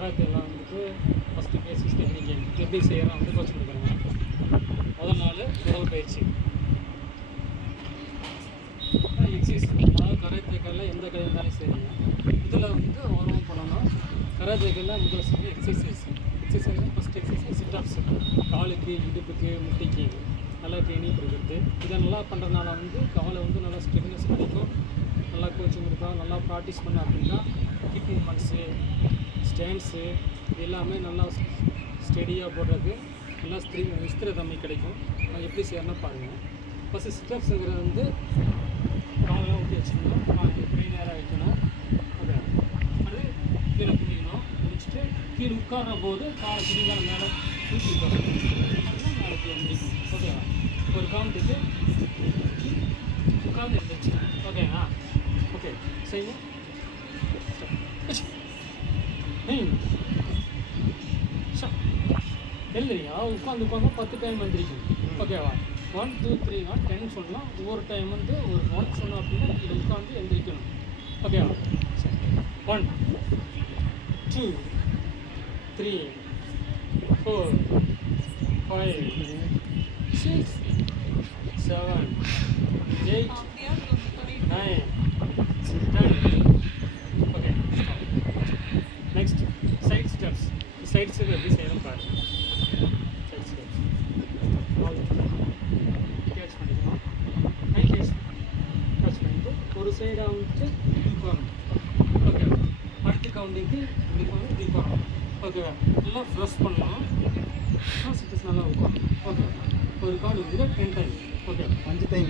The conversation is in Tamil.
கராத்தேலாம் வந்துட்டு ஃபஸ்ட்டு பேசிக்ஸ் டெக்னிக் எப்படி செய்யறோம் வந்து கோச் கொடுக்குறாங்க. முதல் நாள் உடல் பயிற்சி எக்ஸசைஸ், அதாவது கராத்தேக்கல்ல எந்த கலை இருந்தாலும் சரிங்க. இதில் வந்து ஆர்வம் பண்ணணும். கராத்தேக்கல்ல முதல் சொல்லி எக்ஸசைஸ் ஃபஸ்ட் எக்ஸசைஸ் சிட்டப்ஸ், காலுக்கு இடுப்புக்கு முட்டிக்கு நல்லா ட்ரைனிங் கொடுக்குறது. இதை நல்லா பண்ணுறதுனால வந்து காலை வந்து நல்லா ஸ்ட்ரென்த்னஸ் கிடைக்கும். நல்லா கோச்சிங் கொடுத்தா நல்லா ப்ராக்டிஸ் பண்ண அப்படின்னா ஹிப் மூமெண்ட்ஸு ஸ்டாண்ட்ஸு இது எல்லாமே நல்லா ஸ்டெடியாக போடுறது நல்லா ஸ்திரத்தன்மை கிடைக்கும். அது எப்படி செய்யணும்னா பாருங்கள். ஃபஸ்ட்டு சிட்டப்ஸுங்கிறது வந்து காலெல்லாம் ஊற்றி வச்சுக்கணும், எப்படி நேராக வைக்கணும். ஓகே, அது கீழே குடிக்கணும். முடிச்சுட்டு கீழே உட்கார்ற போது காலை குடிக்கான மேலே ஊற்றி போடணும். அதுதான் நாளைக்கு எழுந்திரிக்கணும். ஓகேவா? ஒரு கவுண்ட்டுக்கு உட்காந்து எழுந்திரிச்சு. ஓகேவா? ஓகே, செய்யணும். எழுதுறீங்க, உட்காந்து 10 டைம் எழுந்திரிக்கணும். ஓகேவா? 1 2 3 10 சொல்லலாம். ஒவ்வொரு டைம் வந்து ஒரு 1 சொன்னோம் அப்படின்னா இதில் உட்காந்து எழுந்திரிக்கணும். ஓகேவா? 1 2 3 4 5 6 7 8 9 10. Okay, next side steps. Side step எப்படி செய்யணும் பாருங்கள். சைட் ஸ்டெப்ஸ் கேட்ச் பண்ணிக்கணும். கேட்ச் பண்ணிட்டு ஒரு சைடாக வந்துட்டு இப்படி போகணும். ஓகே, அடுத்த கவுண்டிங்க்கு இப்படி போகணும், இப்படி போகணும். ஓகேவா? நல்லா ப்ரெஸ் பண்ணணும். சிட்டஸ் நல்லா உட்காரணும். ஓகே, ஒரு கவுண்ட் வந்து 10 டைம். Okay, 5 time